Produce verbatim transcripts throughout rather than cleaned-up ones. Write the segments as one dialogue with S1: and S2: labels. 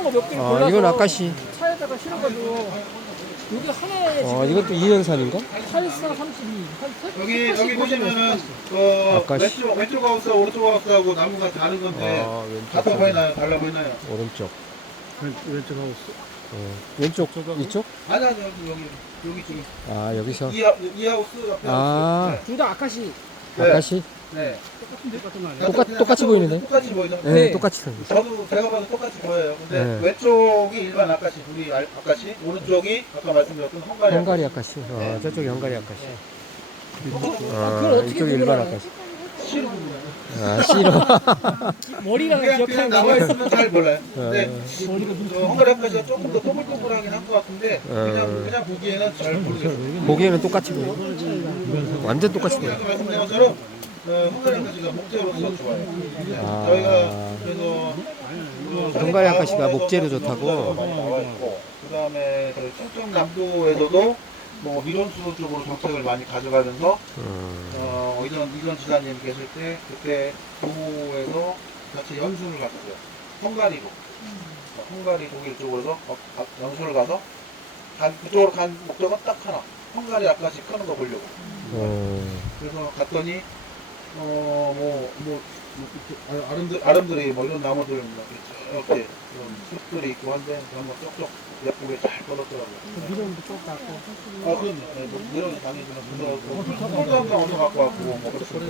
S1: 거 몇 개를
S2: 아,
S1: 골라서
S2: 이건 아까시.
S1: 차에다가 실어가지고 여기 하나에
S2: 어,
S1: 지금
S2: 이것도 이 년산인가?
S1: 팔십사, 삼십이 한
S3: 여기 여기
S1: 팔십
S3: 보시면은 어
S2: 아까시.
S3: 왼쪽 왼쪽 하우스 오른쪽 하우스하고 나무가 다른 건데
S2: 아, 왼쪽.
S3: 같아 보이나요? 달라 보이나요?
S2: 오른쪽.
S4: 왼쪽 하우스.
S2: 어, 왼쪽. 이쪽?
S3: 아니 아니 여기 여기 여기 쪽에
S2: 아, 여기서.
S3: 이, 하- 이 하우스 앞에
S2: 아.
S3: 하우스.
S1: 둘 다 아카시
S3: 네.
S2: 아까시?
S3: 네.
S4: 똑같은 거 아니야?
S3: 네.
S2: 똑같-
S3: 그냥
S2: 똑같이
S3: 한쪽으로
S2: 보이는데?
S3: 똑같이 보이죠?
S2: 네,
S1: 네.
S2: 똑같이 생겼어.
S3: 저도 제가 봐도 똑같이 보여요. 근데
S2: 네.
S3: 왼쪽이 일반 아까시, 우리 알- 아까시, 오른쪽이 아까 말씀드렸던 헝가리
S2: 헝가리 아까시. 아, 저쪽이 헝가리 아까시.
S3: 아까시.
S2: 아,
S1: 그걸 어떻게
S2: 이쪽이 일반
S1: 구분하나요?
S2: 아까시.
S3: 싫은 부분이에요.
S2: 아, 싫어.
S1: 머리랑
S3: 그냥, 그냥
S1: 기억하는
S3: 나와
S1: 거
S3: 있으면 잘 몰라요. 근데
S2: 어.
S3: 저 헝가리 아까시가 조금 더 동글동글하긴 한 것 같은데 그냥,
S2: 어.
S3: 그냥 보기에는 잘 모르겠어요.
S2: 보기에는 똑같이 보여. 완전 똑같이 보여.
S3: 아까 말씀드린 것처럼 어, 헝가리 아까시가 목재로서 좋아요. 네.
S2: 아.
S3: 저희가 그래서 그
S2: 헝가리 아까시가
S3: 사진
S2: 목재로
S3: 가공에서
S2: 좋다고?
S3: 목재가 많이 나와 있고, 그다음에 그 충청남도에서도 뭐 미론수 쪽으로 정책을 많이 가져가면서
S2: 음.
S3: 어, 이전 이전 지사님 계실 때 그때 도에서 같이 연수를 갔어요. 헝가리로. 어, 헝가리 독일 쪽으로서 어, 가- 연수를 가서 간, 그쪽으로 간 목적은 딱 하나. 헝가리 아까시 크는 거 보려고.
S2: 어.
S3: 그래서 갔더니 어 뭐 뭐 뭐, 아름들 아름들이 뭐 이런 나무들 뭐 이렇게 이런 숲들이 있고 한데 그런 거 쪽쪽 예쁘게 잘 뻗었더라고요.
S1: 미련도 똑같고
S3: 아 그럼요. 네, 뭐 이런 당이지만 그거 홀도 한방 얻어 갖고 왔고 뭐 그렇습니다.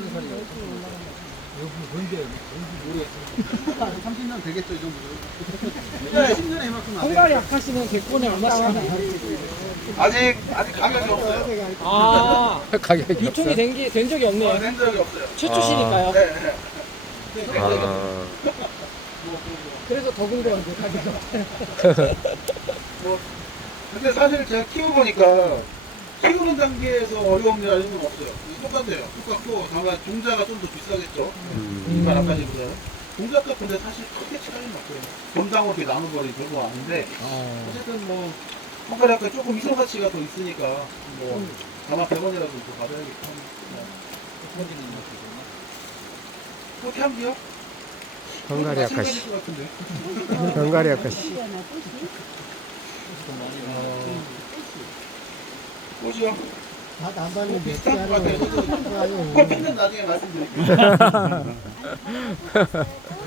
S4: 삼십 년 되겠죠, 이 정도.
S3: 네.
S4: 십 년에 이만큼 안
S1: 헝가리 아카시는 객권에 얼마씩 하나요?
S3: 아직 아직 가격이 없어요.
S1: 아
S2: 가격이
S1: 유통이
S2: 없어.
S1: 된 게 된 적이
S3: 어,
S1: 없네요.
S3: 낸 적이 없어요.
S1: 최초시니까요.
S3: 네, 네. 네,
S2: 아.
S1: 그래서 더 궁금한데 가격이.
S3: 뭐 근데 사실 제가 키워보니까 키우는 단계에서 어려운 일 아닌 건 없어요. 똑같아요. 똑같고 다만 종자가 좀 더 비싸겠죠. 일반 아까지보다는. 종자값 근데 사실 크게 차이는 없어요. 점당으로 이렇게 나눠버린 별거 아닌데 어쨌든 뭐 헝가리 아까 조금 이성 가치가 더 있으니까 뭐 다만 백 원이라도 더 받아야겠다. 그렇게 하면 돼요?
S2: 헝가리 아까시.
S3: 칠백일 것 같은데.
S2: 헝가리 아까시.
S3: 뭐죠?
S1: 다안 받는 게
S3: 비슷한 것 같아요. 그거 팬은 나중에 말씀드릴게요.